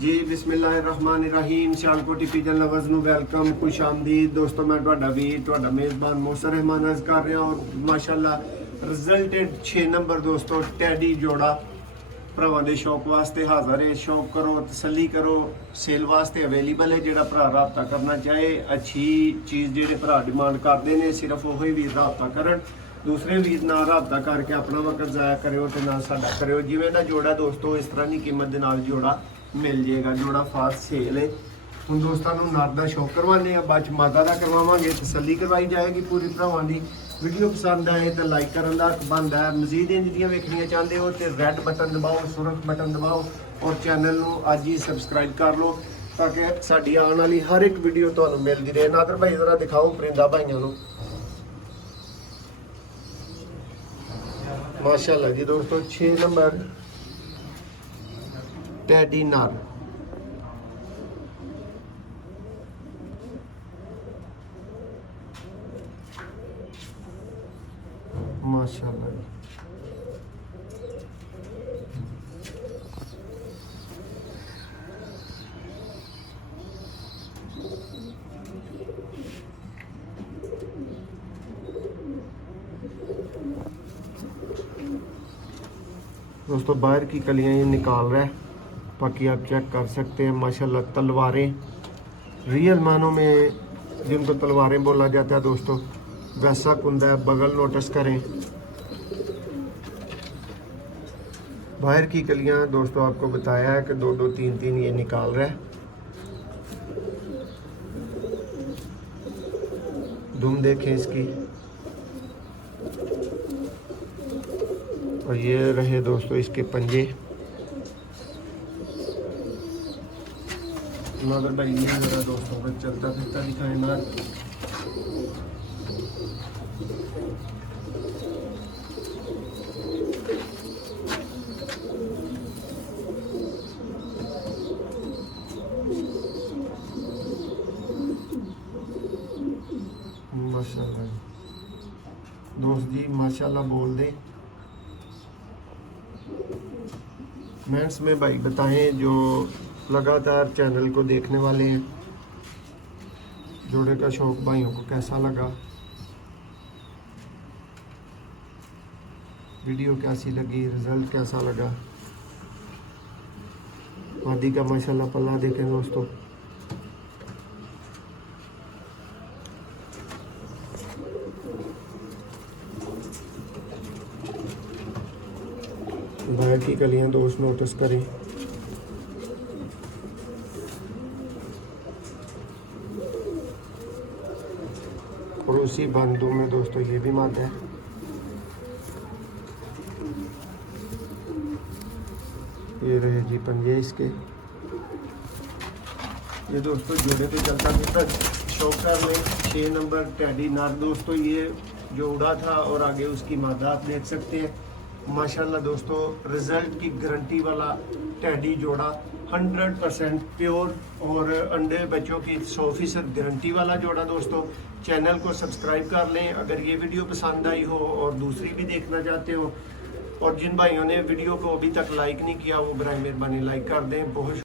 जी बिस्मिल्लाहिर्रहमानिर्रहीम Sialkoti pigeon lovers ਨੂੰ welcome खुश आमदीद दोस्तों मैं ਤੁਹਾਡਾ ਵੀਰ ਤੁਹਾਡਾ ਮੇਜ਼ਬਾਨ ਮੋਸਰ ਰਹਿਮਾਨ अर्ज कर रहा और माशाअल्लाह रिजल्टेड 6 नंबर दोस्तों टैडी जोड़ा ਭਰਾਵਾਂ ਦੇ ਸ਼ੌਕ ਵਾਸਤੇ ਹਾਜ਼ਰ ਹੈ। शौक करो तसल्ली करो सेल वास्ते अवेलेबल है। ਜਿਹੜਾ ਭਰਾ ਰਾਬਤਾ ਕਰਨਾ ਚਾਹੇ अच्छी चीज़ ਜਿਹੜੇ ਭਰਾ ਡਿਮਾਂਡ ਕਰਦੇ ਨੇ ਸਿਰਫ ਉਹੀ ਵੀਰ ਰਾਬਤਾ ਕਰਨ। दूसरे वीर ना रबता करके अपना वक्त ज़ाया करो तो ना साडा करो। जिवें दा जोड़ा दोस्तों इस तरह की कीमत के नाल जोड़ा मिल जाएगा। जोड़ा फास्ट सेल है। हुण दोस्तों नूं नर दा शौक करवाने आ बाद माता दा करवावांगे तसल्ली करवाई जाएगी पूरी भरावां दी। वीडियो पसंद आए तो लाइक करन दा हक बनदा है। मजीद इंज दियां वेखणियां चाहते हो तो रैड बटन दबाओ सुरख बटन दबाओ और चैनल नूं अज ही सबसक्राइब कर लो ताकि साडी आने वाली हर एक वीडियो तुहानूं मिलदी रहे। नादर भाई जरा दिखाओ परिंदा भाइयों नूं माशाल्लाह जी दोस्तों 6 नंबर टैडी नर माशाल्लाह जी। दोस्तों बाहर की कलियां ये निकाल रहा है। बाकी आप चेक कर सकते हैं माशाल्लाह तलवारें रियल मानों में जिनको तलवारें बोला जाता है दोस्तों वैसा कुंदा है। बगल नोटिस करें बाहर की कलियां दोस्तों आपको बताया है कि 2-2 3-3 ये निकाल रहा है। दुम देखें इसकी। और ये रहे दोस्तों इसके पंजे। नादर भाई ये मेरा दोस्तों को चलता फिरता दिखाए ना। माशाल्लाह दोस्त जी माशाल्लाह बोल दे। कमेंट्स में भाई बताएं जो लगातार चैनल को देखने वाले हैं जोड़े का शौक भाइयों को कैसा लगा, वीडियो कैसी लगी, रिजल्ट कैसा लगा। मादी का माशाल्लाह पल्ला देखें दोस्तों। बाहर की कलियां दोस्त नोटिस करें। और उसी बंदू में दोस्तों ये भी मादा है। ये रहे जी पंजे इसके। ये दोस्तों जोड़े पे चलता फिरता शौक कर ले 6 नंबर टैडी नर दोस्तों ये जोड़ा था और आगे उसकी मादा आप देख सकते हैं। माशाल्लाह दोस्तों रिजल्ट की गारंटी वाला टैडी जोड़ा 100% प्योर और अंडे बच्चों की 100% गारंटी वाला जोड़ा। दोस्तों चैनल को सब्सक्राइब कर लें अगर ये वीडियो पसंद आई हो और दूसरी भी देखना चाहते हो। और जिन भाइयों ने वीडियो को अभी तक लाइक नहीं किया वो बराए मेहरबानी लाइक कर दें। बहुत